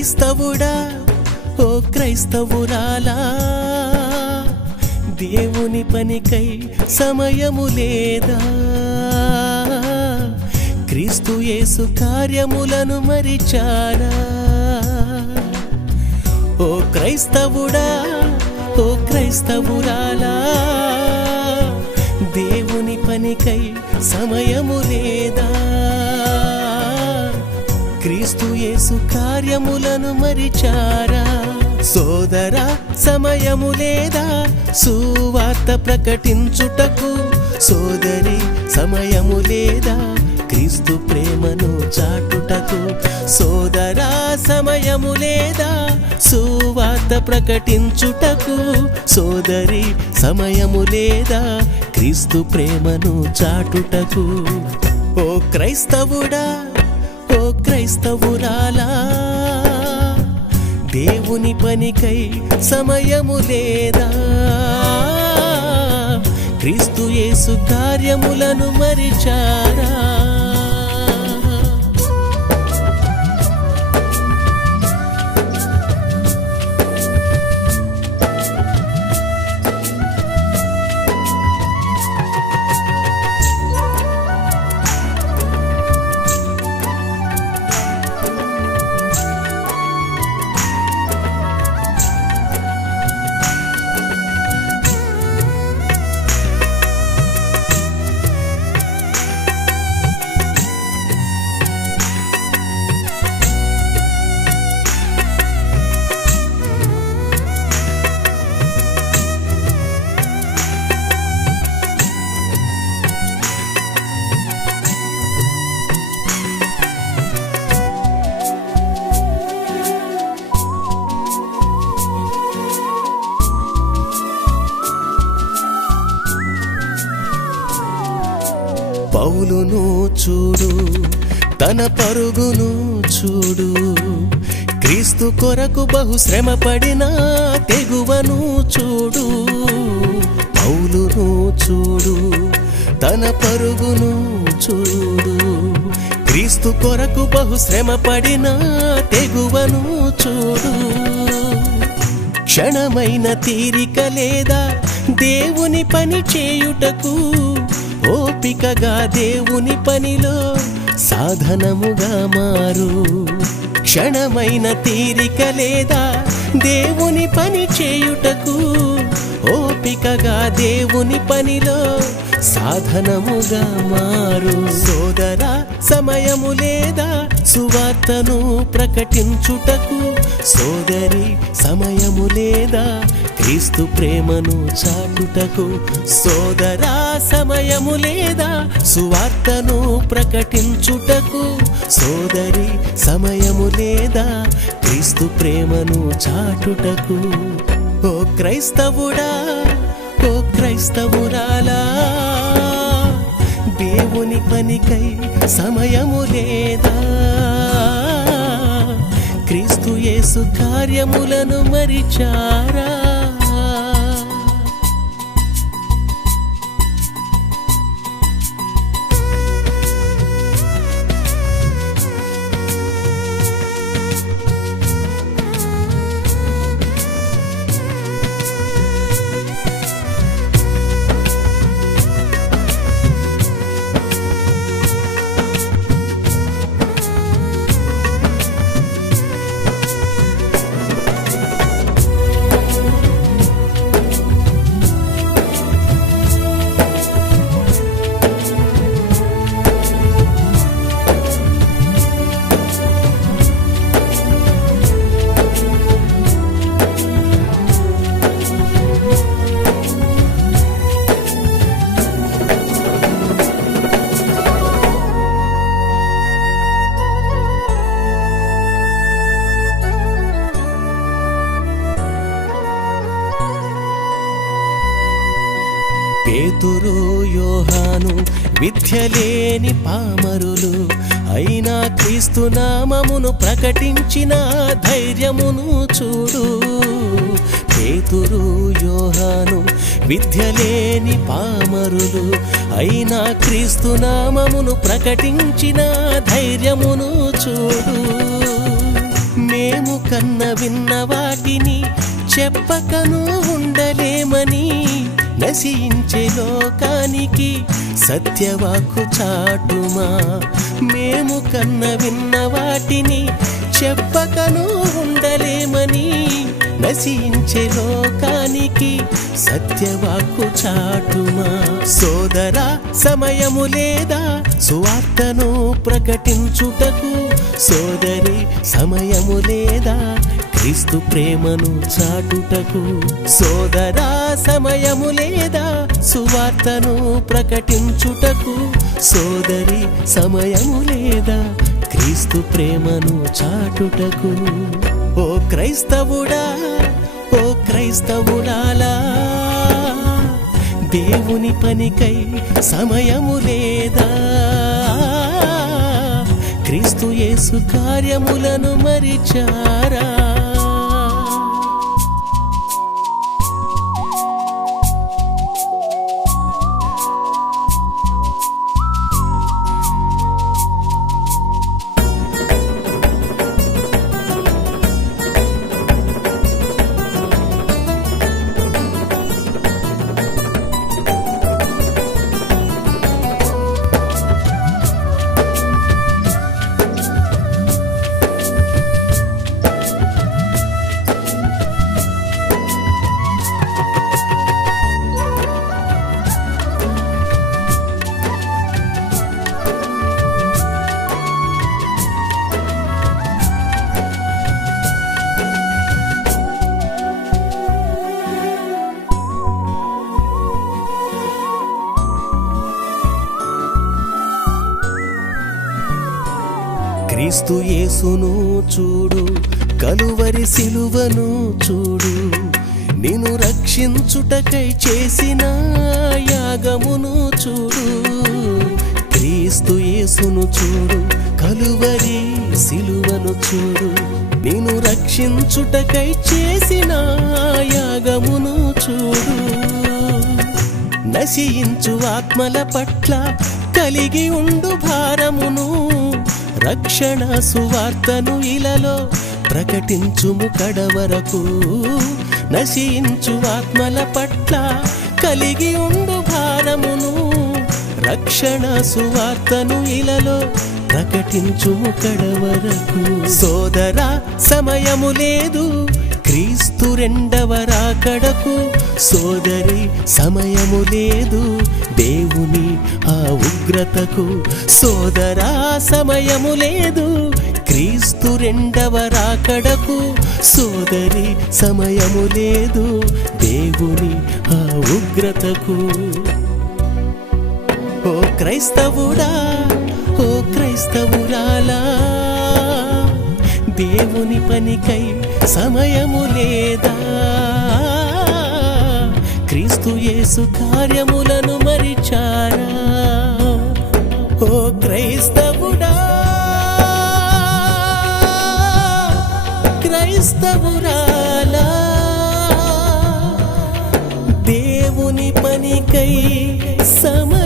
క్రైస్తవుడా? ఓ క్రైస్తవురాలా? దేవుని పనికై సమయము లేదా? క్రీస్తు యేసు కార్యములను మరిచారా ఓ క్రైస్తవుడా? ఓ క్రైస్తవురాలా? దేవుని పనికై సమయము లేదా? క్రీస్తు యేసు కార్యములను మరిచారా? సోదరా సమయము లేదా? సువార్త ప్రకటించుటకు సోదరి సమయము లేదా? క్రీస్తు ప్రేమను చాటుటకు సోదరా సమయము లేదా? సువార్త ప్రకటించుటకు సోదరి సమయము లేదా? క్రీస్తు ప్రేమను చాటుటకు ఓ క్రైస్తవుడా? క్రైస్తవురాలా. దేవుని పనికై సమయము లేదా? క్రీస్తు యేసు కార్యములను మరిచారా? పౌలును చూడు తన పరుగును చూడు. క్రీస్తు కొరకు బహు శ్రమ పడిన తెగువను చూడు. పౌలును చూడు తన పరుగును చూడు. క్రీస్తు కొరకు బహు శ్రమ పడిన తెగువను చూడు. క్షణమైన తీరిక లేదా దేవుని పని చేయుటకు ఓపికగా దేవుని పనిలో సాధనముగా మారు. క్షణమైన తీరిక లేదా దేవుని పని చేయుటకు ఓపికగా దేవుని పనిలో సాధనముగా మారు. సోదరా సమయము లేదా సువార్తను ప్రకటించుటకు సోదరి సమయము లేదా క్రీస్తు ప్రేమను చాటుటకు సోదరా సమయము లేదా? సువార్తను ప్రకటించుటకు సోదరి సమయము లేదా? క్రీస్తు ప్రేమను చాటుటకు ఓ క్రైస్తవుడా ఓ క్రైస్తవురాలా? దేవుని పనికై సమయము లేదా? క్రీస్తు యేసు కార్యములను మరిచారా? విద్యలేని పామరులు అయినా క్రీస్తు నామమును ప్రకటించిన ధైర్యమును చూడు. పేతురు యోహాను విద్యలేని పామరులు అయినా క్రీస్తు నామమును ప్రకటించిన ధైర్యమును చూడు. మేము కన్న విన్న వాటిని చెప్పకను ఉండలేమని నశించే లోకానికి సత్యవాకు చాటుమా? మేము కన్న విన్న వాటిని చెప్పకను ఉండలేమని నశించే లోకానికి సత్యవాక్కు చాటుమా? సోదరా సమయము లేదా? సువార్తను ప్రకటించుటకు సోదరి సమయము లేదా? క్రీస్తు ప్రేమను చాటుటకు సోదరా సమయము లేదా సువార్తను ప్రకటించుటకు సోదరి సమయము లేదా క్రీస్తు ప్రేమను చాటుటకు. ఓ క్రైస్తవుడా ఓ క్రైస్తవుడాలా దేవుని పనికై సమయము లేదా. క్రీస్తు యేసు కార్యములను మరిచారా? క్రీస్తు యేసును చూడు కలువరి సిలువను చూడు. నిన్ను రక్షించుటకై చేసిన యాగమును చూడు. క్రీస్తు యేసును చూడు కలువరి సిలువను చూడు. నిన్ను రక్షించుటకై చేసిన యాగమును చూడు. నశించు ఆత్మల పట్ల కలిగి ఉండు భారమును. రక్షణ సువార్తను ఇలలో ప్రకటించుము కడవరకు. నశించు ఆత్మల పట్ల కలిగి ఉండు భారమును. రక్షణ సువార్తను ఇలలో ప్రకటించుము కడవరకు. సోదరా సమయము లేదు. క్రీస్తు రెండవ రాకడకు. సోదరి సమయము లేదు. దేవుని ఉగ్రతకు సోదరా సమయము లేదు. క్రీస్తు రెండవ రాకడకు సోదరి సమయము లేదు. దేవుని ఆ ఉగ్రతకు. ఓ క్రైస్తవుడా ఓ క్రైస్తవురాలా దేవుని పనికై సమయము లేదా. క్రీస్తు యేసు కార్యములను మరిచారా? ఓ క్రైస్తవుడా! క్రైస్తవురాలా! దేవుని పనికై సమ